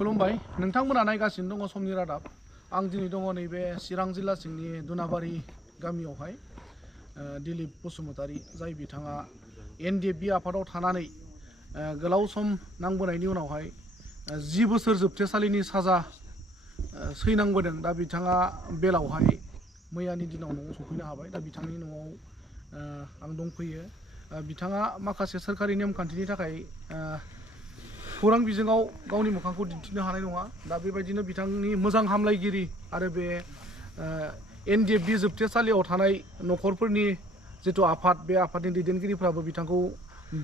खुलुमबाय नोंथांमोना नायगासिनो दङ समनि रादाब आं दिनै दङ नैबे चिरां जिल्ला सिंनि दुनाबारि गामियावहाय दिलीप बसुमतारी जाय बिथाङा एनडिएफबि आफादाव थानानै गोलाव सम नांबोनायनि उनावहाय 10 बोसोर जोबथेसालिनि साजा सैनांबोदों दा बिथाङा बेलावहाय मैयानि दिनाव न'आव सफैनो हाबाय दा बिथांनि न'आव आं दंफैयो बिथाङा माखासे सोरखारि नेमखान्थिनि थाखाय खौरां बिजोङाव गावनि मोखांखौ दिन्थिनो हानाय नङा दा बेबायदिनो बिथांनि मोजां हामलायगिरि आरो बे एनडिएफबि जोबथेसालियाव थानाय नखरफोरनि जिथु आफाद बे आफादनि दैदेनगिरिफ्राबो बिथांखौ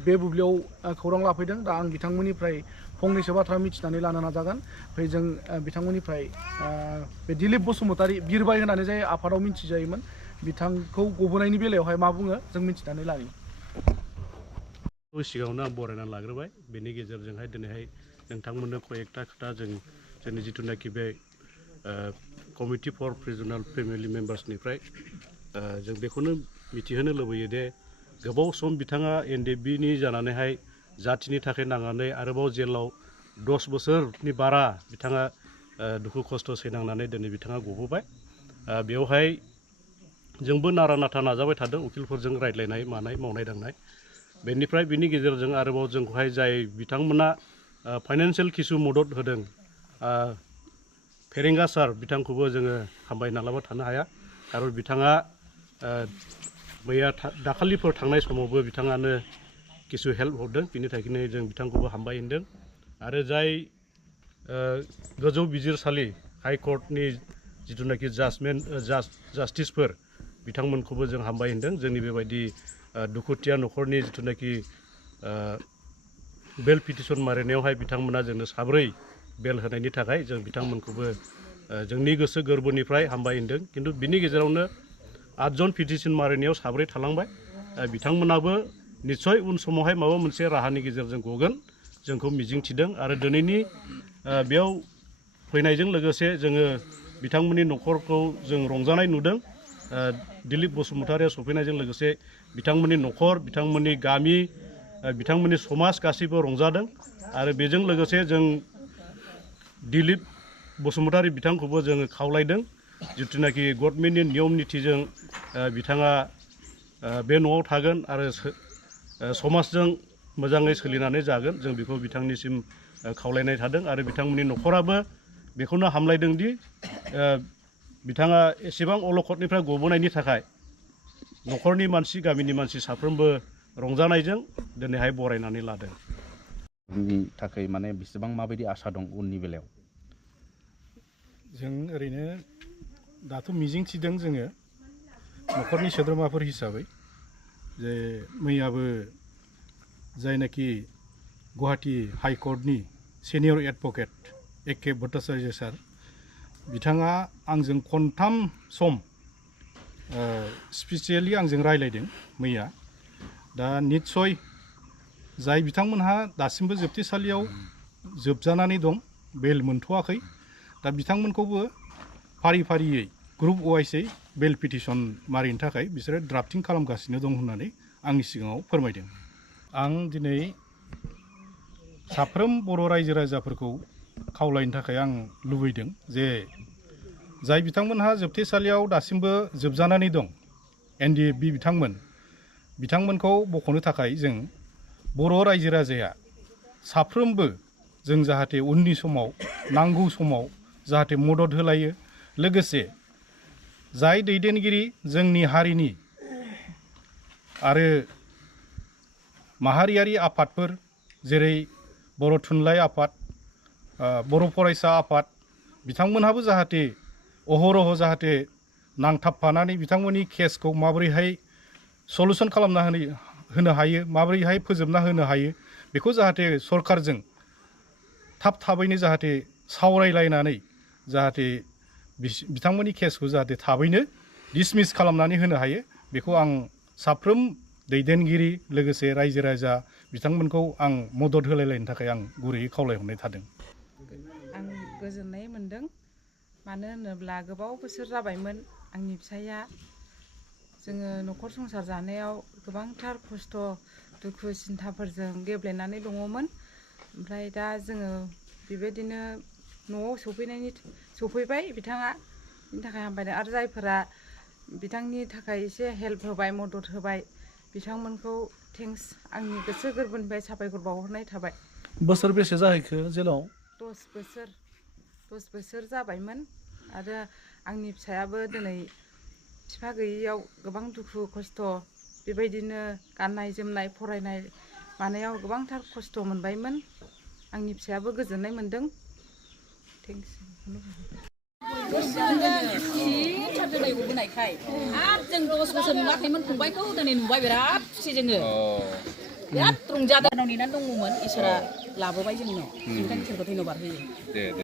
बे बुब्लियाव खौरां लाफैदों दा आं बिथांमोननिफ्राय फंनैसो बाथ्रा मिथिनानै लानो नाजागोन ओमफ्राय जों बिथांमोननिफ्राय बे दिलीप बसुमतारी बिरबाय होननानै जाय आफादाव मिथिजायोमोन बिथांखौ गबोनायनि बेलायावहाय मा बुङो जों मिथिनानै लानि सिगाङावनो आं बरायनानै लाग्रोबाय बेनि गेजेरजोंहाय दिनैहाय नोंथांमोननो कयेकथा खोथा जोंनि जिथुनाखि बे कमिटि फर प्रिजनाल फेमिलि मेम्बार्सनिफ्राय जों बेखौनो मिथिहोनो लुबैयो दे गोबाव सम बिथाङा एनडिएफबिनि जानानैहाय जाथिनि थाखाय नांनानै आरोबाव जेलाव 10 बोसोरनि बारा बिथाङा दुखु खस्थ' सैनांनानै दिनै बिथाङा गबोबाय बेवहाय जोंबो नारा नाथा नाजाबाय थादों उकिलफोरजों रायज्लायनाय मानाय मावनाय दांनाय बेनिफ्राय बिनि गेजेरजों आरोबाव जोंखौहाय जाय बिथांमोना फाइनान्सियेल किसु मदद होदों फेरेंगा सार बिथांखौबो जोङो हामबायना लाबा थानो हाया खारन बिथाङा मैया दाखालिफोर थांनाय समावबो बिथाङानो किसु हेल्प हरदों बिनि थाखायनो जों बिथांखौबो हामबाय होनदों आरो जाय गोजौ बिजिरसालि हाइकर्टनि जिथुनाखि जास्टिसफोर बिथांमोनखौबो जों हामबाय होनदों जोंनि बेबायदि दुखुथिया न'खरनि जिथुनाखि बेल पिटिसन मारिनायावहाय बिथांमोना जोंनो 4 बेल होनायनि थाखाय जों बिथांमोनखौबो जोंनि गोसो गोरबोनिफ्राय हामबाय होनदों खिन्थु बिनि गेजेरावनो 8 जन पिटिसन मारिनायाव 4 थालांबाय बिथांमोनाबो निस्सय उन समावहाय माबा मोनसे राहानि गेजेरजों गगोन जोंखौ मिजिंथिदों आरो दिनैनि बेयाव फैनायजों लोगोसे जोङो बिथांमोननि न'खरखौ जों रंजानाय नुदों दिलीप बसुमतारीया सफैनायजों लोगोसे बिथांमोननि न'खर बिथांमोननि गामि बिथांमोननि समाज गासैबो रंजादों आरो बेजों लोगोसे जों दिलीप बसुमतारी बिथांखौबो जोङो खावलायदों जिथुनाखि गभर्नमेन्टनि नियम निथिजों बिथाङा बे न'आव थागोन आरो समाजजों मोजाङै सोलिनानै जागोन जों बेखौ बिथांनिसिम खावलायनाय थादों आरो बिथांमोननि न'खराबो बेखौनो हामलायदों दि बिथाङा एसेबां अलखदनिफ्राय गबोनायनि थाखाय न'खरनि मानसि गामिनि मानसि साफ्रोमबो रंजानायजों दिनैहाय बरायनानै लादों नि थाखाय माने बेसेबां माबायदि आसा दं उननि बेलायाव जों ओरैनो दाथ' मिजिंथिदों जोङो न'खरनि सोद्रोमाफोर हिसाबै जे मैयाबो जायनाखि गुवाहाटी हाइकर्टनि senior advocate A K. Bhattacharya sir बिथाङा आंजों खनथाम सम स्पेसियेलि आंजों रायलायदों मैया दा निस्सय जाय बिथांमोनहा दासिमबो जोबथेसालियाव जोबजानानै दं बेल मोनथ'वाखै दा बिथांमोनखौबो फारि फारियै ग्रुप वाइसै बेल पिटिसन मारिनो थाखाय बिसोरो ड्राफ्टिं खालामगासिनो दं होननानै आंनि सिगाङाव फोरमायदों आं दिनै साफ्रोम बर' रायजो राजाफोरखौ खावलायनो थाखाय आं लुबैदों जे जाय बिथांमोनहा जोबथेसालियाव दासिमबो जोबजानानै दं एनडिएफबि बिथांमोनखौ बख'नो थाखाय जों बर' रायजो राजाया साफ्रोमबो जों जाहाथे उननि समाव नांगौ समाव जाहाथे मदद होलायो लोगोसे जाय दैदेनगिरि जोंनि हारिनि आरो माहारियारि आफादफोर जेरै बर' थुनलाइ आफाद बर' फरायसा आफाद बिथांमोनहाबो जाहाथे अहरह जाहाथे नांथाबफानानै बिथांमोननि केसखौ माबोरैहाय सलुसन खालामना होनो हायो माबोरैहाय फोजोबना होनो हायो बेखौ जाहाथे सरकारजों थाबैनो जाहाथे सावरायलायनानै जाहाथे बिथांमोननि केसखौ जाहाथे थाबैनो डिसमिस खालामनानै होनो हायो बेखौ आं साफ्रोम दैदेनगिरि लोगोसे रायजो राजा बिथांमोनखौ आं मदद होलायलायनो थाखाय आं गुरैयै खावलायहरनाय थादों आं गोजोननाय मोनदों मानो होनोब्ला गोबाव बोसोर जाबायमोन आंनि फिसाइया जोङो न'खर संसार जानायाव गोबांथार खस्थ' दुखु सिन्थाफोरजों गेब्लेनानै दङमोन ओमफ्राय दा जोङो बेबायदिनो न'आव सफैबाय बिथाङा बिनि थाखाय हामबाय आरो जायफोरा बिथांनि थाखाय एसे हेल्प होबाय मदद होबाय बिथांमोनखौ थेंक्स आंनि गोसो गोरबोनिफ्राय साबायखर बावहरनाय थाबाय। बोसोर बेसे जाहैखो जेलाव? 10 बोसोर जाबायमोन आरो आंनि फिसायाबो दिनै बिफा गैयैयाव गोबां दुखु खस्थ' बेबायदिनो गाननाय जोमनाय फरायनाय मानायाव गोबांथार खस्थ' मोनबायमोन। आंनि फिसायाबो गोजोननाय मोनदों। थेंक्स। दिनै गबोनायखाय आरो जों 10 बोसोर नुवाखैमोन फंबायखौ दिनै नुबाय बिराद खुसि जोङो बिराद रंजादों नेनानै दङमोन इसोरा लाबोबाय जोंनाव। नोंथांनि धन्यबाद होयो।